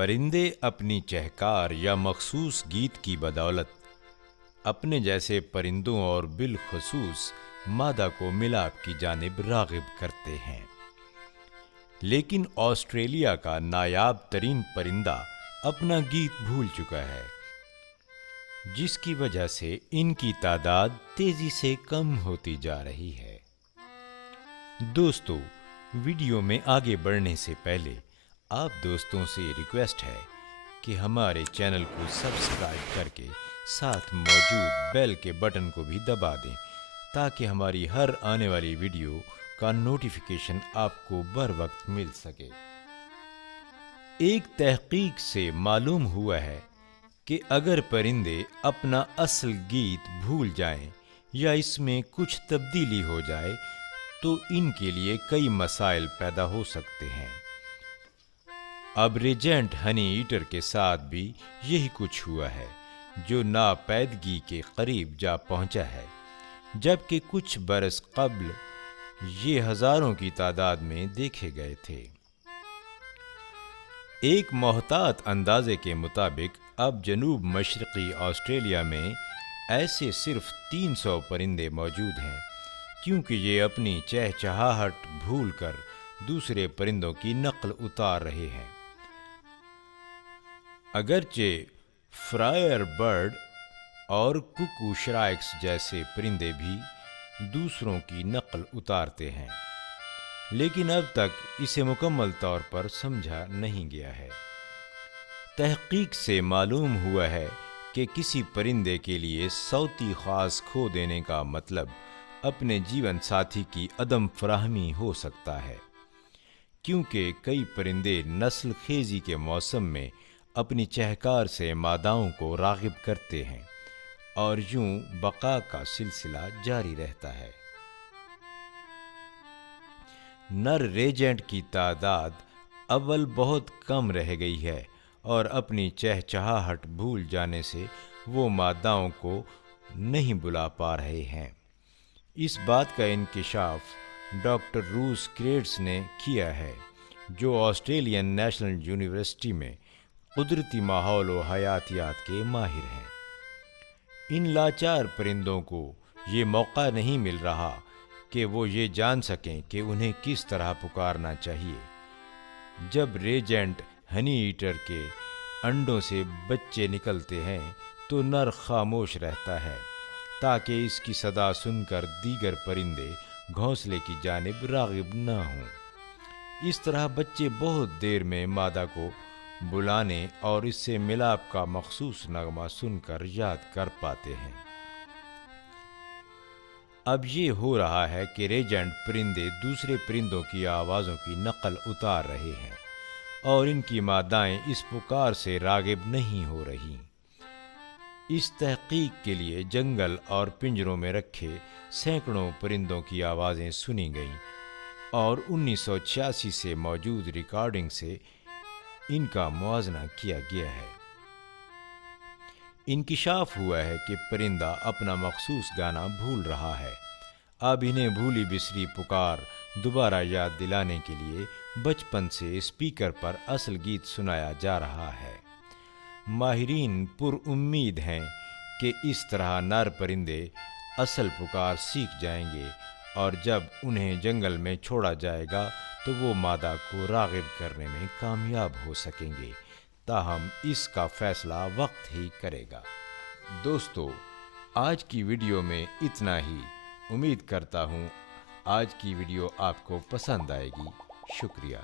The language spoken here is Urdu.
پرندے اپنی چہکار یا مخصوص گیت کی بدولت اپنے جیسے پرندوں اور بالخصوص مادہ کو ملاپ کی جانب راغب کرتے ہیں، لیکن آسٹریلیا کا نایاب ترین پرندہ اپنا گیت بھول چکا ہے، جس کی وجہ سے ان کی تعداد تیزی سے کم ہوتی جا رہی ہے۔ دوستو، ویڈیو میں آگے بڑھنے سے پہلے آپ دوستوں سے ریکویسٹ ہے کہ ہمارے چینل کو سبسکرائب کر کے ساتھ موجود بیل کے بٹن کو بھی دبا دیں تاکہ ہماری ہر آنے والی ویڈیو کا نوٹیفیکیشن آپ کو بر وقت مل سکے۔ ایک تحقیق سے معلوم ہوا ہے کہ اگر پرندے اپنا اصل گیت بھول جائیں یا اس میں کچھ تبدیلی ہو جائے تو ان کے لیے کئی مسائل پیدا ہو سکتے ہیں۔ اب ریجنٹ ہنی ایٹر کے ساتھ بھی یہی کچھ ہوا ہے، جو ناپیدگی کے قریب جا پہنچا ہے، جبکہ کچھ برس قبل یہ ہزاروں کی تعداد میں دیکھے گئے تھے۔ ایک محتاط اندازے کے مطابق اب جنوب مشرقی آسٹریلیا میں ایسے صرف 300 پرندے موجود ہیں، کیونکہ یہ اپنی چہچہاہٹ بھول کر دوسرے پرندوں کی نقل اتار رہے ہیں۔ اگرچہ فرائر برڈ اور ککو شرائکس جیسے پرندے بھی دوسروں کی نقل اتارتے ہیں، لیکن اب تک اسے مکمل طور پر سمجھا نہیں گیا ہے۔ تحقیق سے معلوم ہوا ہے کہ کسی پرندے کے لیے صوتی خاص کھو دینے کا مطلب اپنے جیون ساتھی کی عدم فراہمی ہو سکتا ہے، کیونکہ کئی پرندے نسل خیزی کے موسم میں اپنی چہکار سے ماداؤں کو راغب کرتے ہیں اور یوں بقا کا سلسلہ جاری رہتا ہے۔ نر ریجنٹ کی تعداد اول بہت کم رہ گئی ہے اور اپنی چہچہاہٹ بھول جانے سے وہ ماداؤں کو نہیں بلا پا رہے ہیں۔ اس بات کا انکشاف ڈاکٹر روس کریٹس نے کیا ہے، جو آسٹریلین نیشنل یونیورسٹی میں قدرتی ماحول و حیاتیات کے ماہر ہیں۔ ان لاچار پرندوں کو یہ موقع نہیں مل رہا کہ وہ یہ جان سکیں کہ انہیں کس طرح پکارنا چاہیے۔ جب ریجنٹ ہنی ایٹر کے انڈوں سے بچے نکلتے ہیں تو نر خاموش رہتا ہے تاکہ اس کی صدا سن کر دیگر پرندے گھونسلے کی جانب راغب نہ ہوں۔ اس طرح بچے بہت دیر میں مادہ کو بلانے اور اس سے ملاپ کا مخصوص نغمہ سن کر یاد کر پاتے ہیں۔ اب یہ ہو رہا ہے کہ ریجنٹ پرندے دوسرے پرندوں کی آوازوں کی نقل اتار رہے ہیں اور ان کی مادائیں اس پکار سے راغب نہیں ہو رہی۔ اس تحقیق کے لیے جنگل اور پنجروں میں رکھے سینکڑوں پرندوں کی آوازیں سنی گئیں اور 1986 سے موجود ریکارڈنگ سے ان کا موازنہ کیا گیا ہے۔ انکشاف ہوا ہے کہ پرندہ اپنا مخصوص گانا بھول رہا ہے۔ اب انہیں بھولی بسری پکار دوبارہ یاد دلانے کے لیے بچپن سے اسپیکر پر اصل گیت سنایا جا رہا ہے۔ ماہرین پر امید ہیں کہ اس طرح نر پرندے اصل پکار سیکھ جائیں گے اور جب انہیں جنگل میں چھوڑا جائے گا تو وہ مادہ کو راغب کرنے میں کامیاب ہو سکیں گے، تاہم اس کا فیصلہ وقت ہی کرے گا۔ دوستو، آج کی ویڈیو میں اتنا ہی۔ امید کرتا ہوں آج کی ویڈیو آپ کو پسند آئے گی۔ شکریہ۔